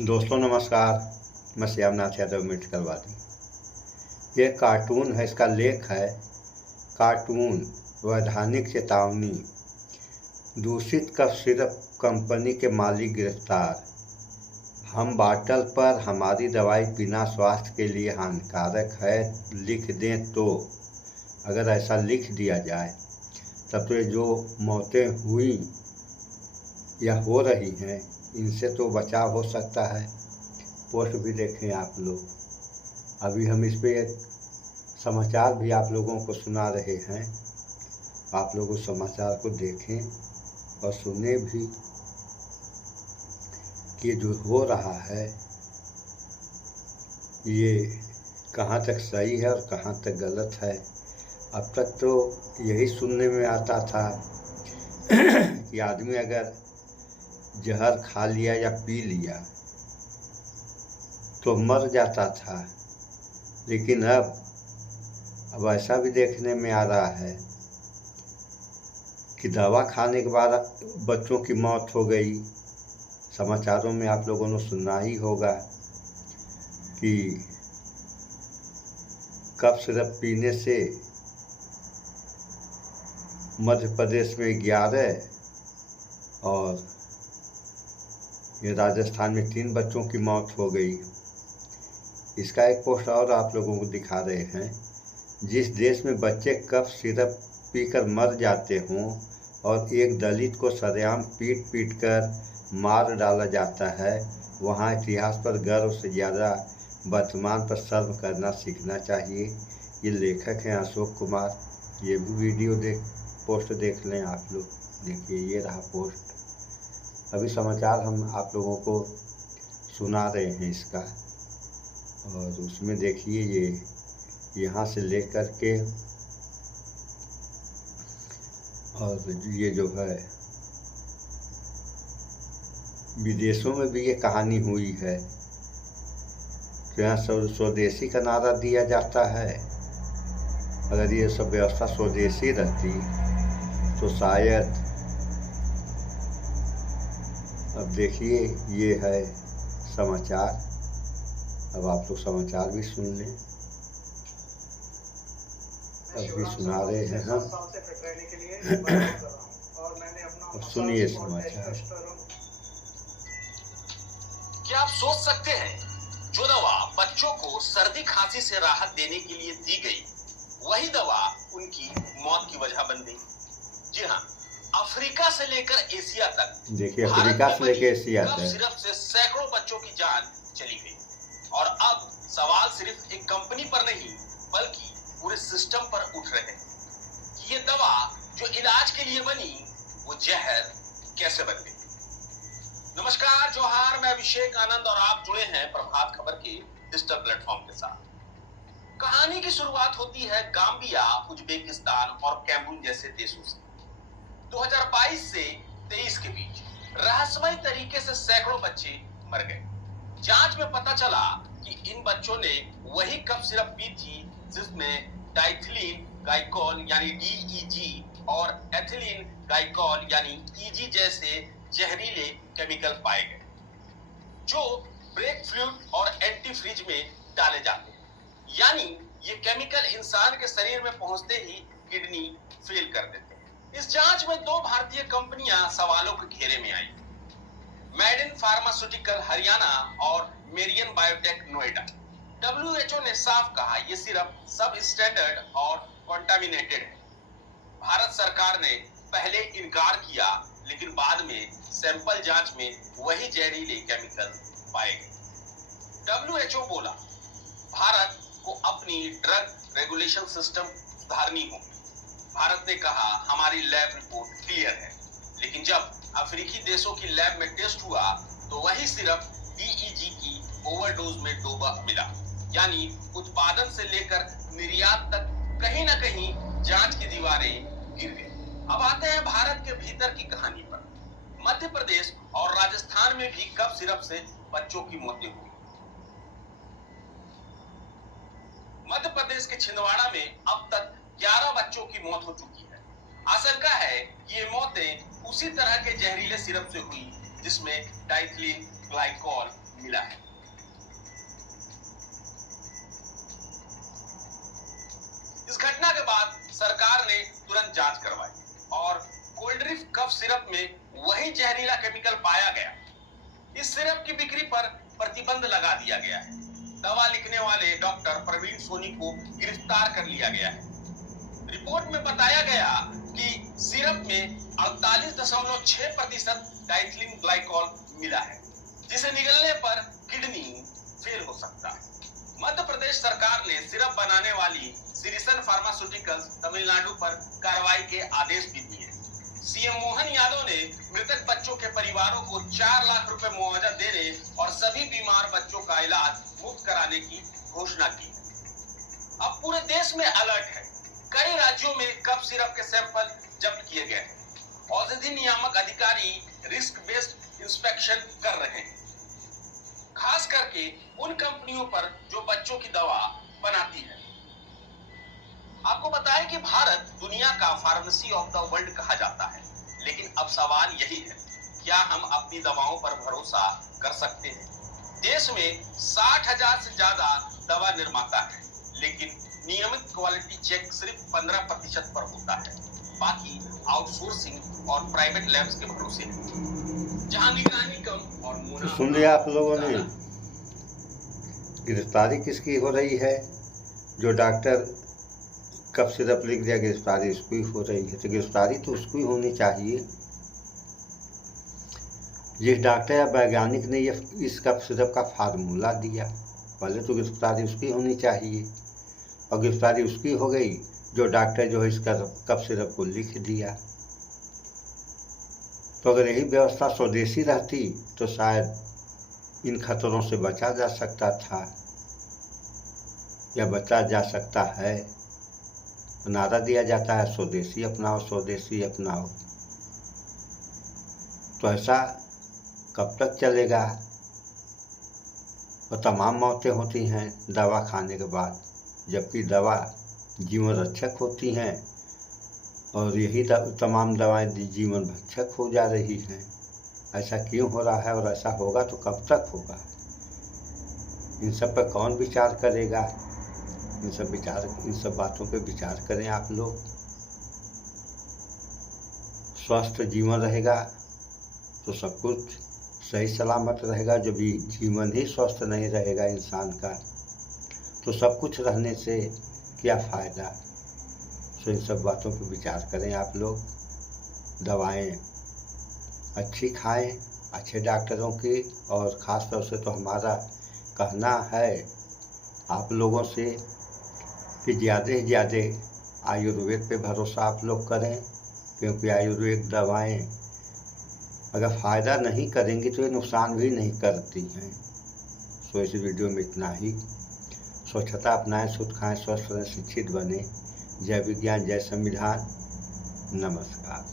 दोस्तों नमस्कार। मैं श्यामनाथ यादव मेडिकलवादी। ये कार्टून है, इसका लेख है कार्टून वैधानिक चेतावनी। दूषित कफ सिरप कंपनी के मालिक गिरफ्तार। हम बाटल पर हमारी दवाई पीना स्वास्थ्य के लिए हानिकारक है लिख दें तो अगर ऐसा लिख दिया जाए तब तो ये जो मौतें हुई या हो रही हैं इनसे तो बचाव हो सकता है। पोस्ट भी देखें आप लोग। अभी हम इस पे एक समाचार भी आप लोगों को सुना रहे हैं। आप लोग उस समाचार को देखें और सुने भी कि जो हो रहा है ये कहाँ तक सही है और कहाँ तक गलत है। अब तक तो यही सुनने में आता था कि आदमी अगर जहर खा लिया या पी लिया तो मर जाता था, लेकिन अब ऐसा भी देखने में आ रहा है कि दवा खाने के बाद बच्चों की मौत हो गई। समाचारों में आप लोगों ने सुना ही होगा कि कफ सिरप पीने से मध्य प्रदेश में 11 और ये राजस्थान में 3 बच्चों की मौत हो गई। इसका एक पोस्ट और आप लोगों को दिखा रहे हैं। जिस देश में बच्चे कफ सिरप पीकर मर जाते हों और एक दलित को सरेआम पीट पीट कर मार डाला जाता है, वहाँ इतिहास पर गर्व से ज़्यादा वर्तमान पर शर्म करना सीखना चाहिए। ये लेखक हैं अशोक कुमार। ये भी पोस्ट देख लें आप लोग। देखिए, ये रहा पोस्ट। अभी समाचार हम आप लोगों को सुना रहे हैं इसका, और उसमें देखिए ये यहाँ से लेकर के और ये जो है विदेशों में भी ये कहानी हुई है। तो यहाँ स्वदेशी का नारा दिया जाता है। अगर ये सब व्यवस्था स्वदेशी रहती तो शायद, अब देखिए ये है समाचार। अब आप लोग समाचार भी सुन लें। अभी सुना रहे हैं हम। अब सुनिए समाचार। क्या आप सोच सकते हैं, जो दवा बच्चों को सर्दी खांसी से राहत देने के लिए दी गई, वही दवा उनकी मौत की वजह बन गई। जी हाँ, अफ्रीका से लेकर एशिया तक, देखिए, अफ्रीका से लेकर एशिया तक सिर्फ से सैकड़ों बच्चों की जान चली गई। और अब सवाल सिर्फ एक कंपनी पर नहीं बल्कि पूरे सिस्टम पर उठ रहे हैं कि ये दवा जो इलाज के लिए बनी वो जहर कैसे बन गई। नमस्कार, जोहार, मैं अभिषेक आनंद और आप जुड़े हैं प्रभात खबर के डिजिटल प्लेटफॉर्म के साथ। कहानी की शुरुआत होती है गाम्बिया, उज्बेकिस्तान और कैमरून जैसे देशों से। 2022 से 23 के बीच रहस्यमय तरीके से सैकड़ों बच्चे मर गए। जांच में पता चला कि इन बच्चों ने वही कफ सिरप पी थी जिसमें डाइथिलीन ग्लाइकॉल यानी DEG और एथिलीन ग्लाइकॉल यानी EG जैसे जहरीले केमिकल पाए गए, जो ब्रेक फ्लूइड और एंटी फ्रीज में डाले जाते हैं। यानी ये केमिकल इंसान के शरीर में पहुंचते ही किडनी फेल कर देते हैं। इस जांच में 2 भारतीय कंपनियां सवालों के घेरे में आई, मेडिन फार्मास्यूटिकल हरियाणा और मेरियन बायोटेक नोएडा। WHO ने साफ कहा ये सिर्फ सब स्टैंडर्ड और कॉन्टामिनेटेड है। भारत सरकार ने पहले इनकार किया, लेकिन बाद में सैंपल जांच में वही जहरीले केमिकल पाए गए। WHO बोला, भारत को अपनी ड्रग रेगुलेशन सिस्टम सुधारनी होगी। भारत ने कहा हमारी लैब रिपोर्ट क्लियर है, लेकिन जब अफ्रीकी देशों की लैब में टेस्ट हुआ तो वही सिर्फ DEG की ओवरडोज में डूबा मिला। यानी उत्पादन से लेकर निर्यात तक कहीं ना कहीं जांच की दीवारें गिर गई। अब आते हैं भारत के भीतर की कहानी पर। मध्य प्रदेश और राजस्थान में भी कफ सिरप से बच्चों की मौतें हुई। मध्य प्रदेश के छिंदवाड़ा में अब तक 11 बच्चों की मौत हो चुकी है। आशंका है कि ये मौतें उसी तरह के जहरीले सिरप से हुई जिसमें डाइथिलीन ग्लाइकॉल मिला है। इस घटना के बाद सरकार ने तुरंत जांच करवाई और कोल्ड्रिफ कफ सिरप में वही जहरीला केमिकल पाया गया। इस सिरप की बिक्री पर प्रतिबंध लगा दिया गया है। दवा लिखने वाले डॉक्टर प्रवीण सोनी को गिरफ्तार कर लिया गया है। रिपोर्ट में बताया गया कि सिरप में 48.6% डाइथिलीन ग्लाइकॉल मिला है, जिसे निगलने पर किडनी फेल हो सकता है। मध्य प्रदेश सरकार ने सिरप बनाने वाली सिरिसन फार्मास्यूटिकल्स तमिलनाडु पर कार्रवाई के आदेश भी दिए। सीएम मोहन यादव ने मृतक बच्चों के परिवारों को 4 लाख रुपए मुआवजा देने और सभी बीमार बच्चों का इलाज मुफ्त कराने की घोषणा की। अब पूरे देश में अलर्ट है। कई राज्यों में कफ सिरप के सैंपल जब्त किए गए हैं। औषधि नियामक अधिकारी रिस्क बेस्ड इंस्पेक्शन कर रहे हैं, खास करके उन कंपनियों पर जो बच्चों की दवा बनाती है। आपको बताएं कि भारत दुनिया का फार्मेसी ऑफ द वर्ल्ड कहा जाता है, लेकिन अब सवाल यही है, क्या हम अपनी दवाओं पर भरोसा कर सकते हैं? देश में 60,000 से ज्यादा दवा निर्माता है, लेकिन नियमित क्वालिटी चेक सिर्फ 15% पर होता है। बाकी आउटसोर्सिंग और प्राइवेट लैब्स के भरोसे है, जहां निगरानी कम और मुनाफा। सुन लिया आप लोगों ने, गिरफ्तारी किसकी हो रही है? जो डॉक्टर कफ सिरप लिख दिया, गिरफ्तारी उसकी हो रही है। तो गिरफ्तारी तो उसको ही होनी चाहिए जिस डॉक्टर या वैज्ञानिक ने ये इस कफ सिरप का फार्मूला दिया। पहले तो गिरफ्तारी उसकी होनी चाहिए, और गिरफ्तारी उसकी हो गई जो डॉक्टर जो है इसका कफ सिरप को लिख दिया। तो अगर यही व्यवस्था स्वदेशी रहती तो शायद इन खतरों से बचा जा सकता था, या बचा जा सकता है। नारा दिया जाता है स्वदेशी अपनाओ, स्वदेशी अपनाओ। तो ऐसा कब तक चलेगा? और तमाम मौतें होती हैं दवा खाने के बाद, जबकि दवा जीवन रक्षक होती हैं, और यही तमाम दवाएं जीवन भक्षक हो जा रही हैं। ऐसा क्यों हो रहा है, और ऐसा होगा तो कब तक होगा? इन सब पर कौन विचार करेगा? इन सब बातों पे विचार करें आप लोग। स्वस्थ जीवन रहेगा तो सब कुछ सही सलामत रहेगा। जब जीवन ही स्वस्थ नहीं रहेगा इंसान का, तो सब कुछ रहने से क्या फ़ायदा? तो इन सब बातों पे विचार करें आप लोग। दवाएं अच्छी खाएं, अच्छे डॉक्टरों की, और ख़ास तौर से तो हमारा कहना है आप लोगों से कि ज़्यादा से ज़्यादा आयुर्वेद पे भरोसा आप लोग करें, क्योंकि आयुर्वेद दवाएं अगर फ़ायदा नहीं करेंगी तो ये नुकसान भी नहीं करती हैं। तो इस वीडियो में इतना ही। स्वच्छता अपनाएं, शुद्ध खाएं, स्वस्थ रहें, शिक्षित बने। जय विज्ञान, जय संविधान। नमस्कार।